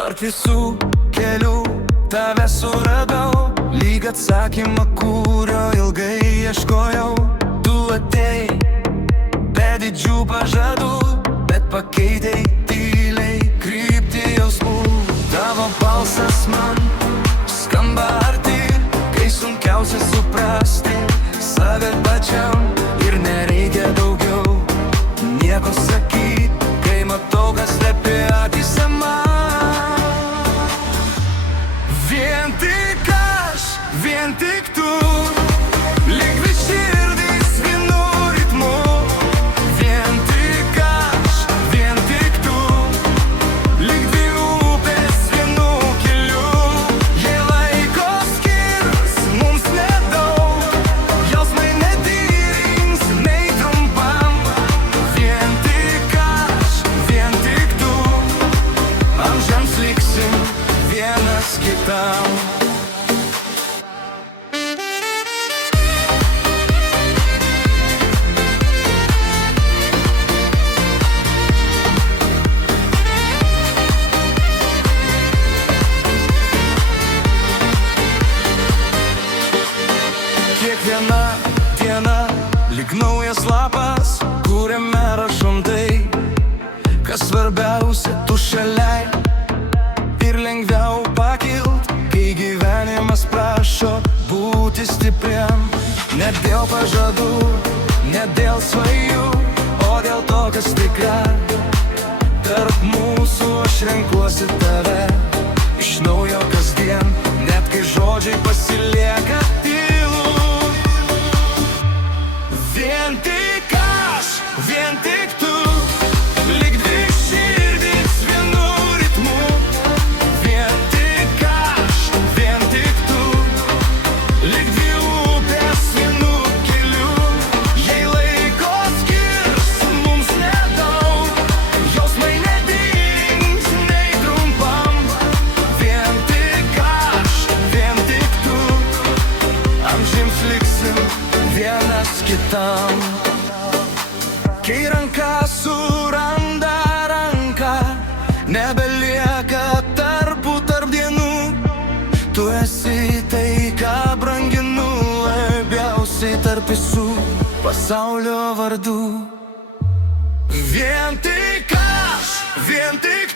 Tarp visų kelių tave suradau, lyg atsakymą, kurio ilgai ieškojau. Tu atėjai be didžių pažadų, bet pakeitei tyliai kryptį jausmų. Tavo balsas man skamba arti, kai sunkiausia suprasti save pačiam. Ir nereikia daugiau nieko sakyt, kai matau, kas slepi akyse man. Vien tik aš, vien tik tu, lyg dvi širdys vienu ritmu. Vien tik aš, vien tik tu, lyg dvi upės vienu keliu. Jei laiko skirs mums nedaug, jausmai nedings nei trumpam. Vien tik aš, vien tik tu, amžiams liksim vienas kitam. Kiekviena diena lyg naujas lapas, kuriame rašom tai, kas svarbiausia, tu šalia. Ir lengviau pakilt, kai gyvenimas prašo būti stipriam. Ne dėl pažadų, ne dėl svajų, o dėl to, kas tikra. Tarp mūsų aš renkuosi tave iš naujo kasdien, net kai žodžiai pasilieka tylūs. Vien tik aš, vien tik tu, lyg dvi širdys vienu ritmu. Vien tik aš, vien tik tu, lyg dvi upės vienu keliu. Jei laiko skirs mums nedaug, jausmai nedings nei trumpam. Vien tik aš, vien tik tu, amžiams liksim vienas kitam. Kai ranka suranda ranką, nebelieka tarpų tarp dienų. Tu esi tai, ką branginu labiausiai tarp visų pasaulio vardų. Vien tik aš, vien tik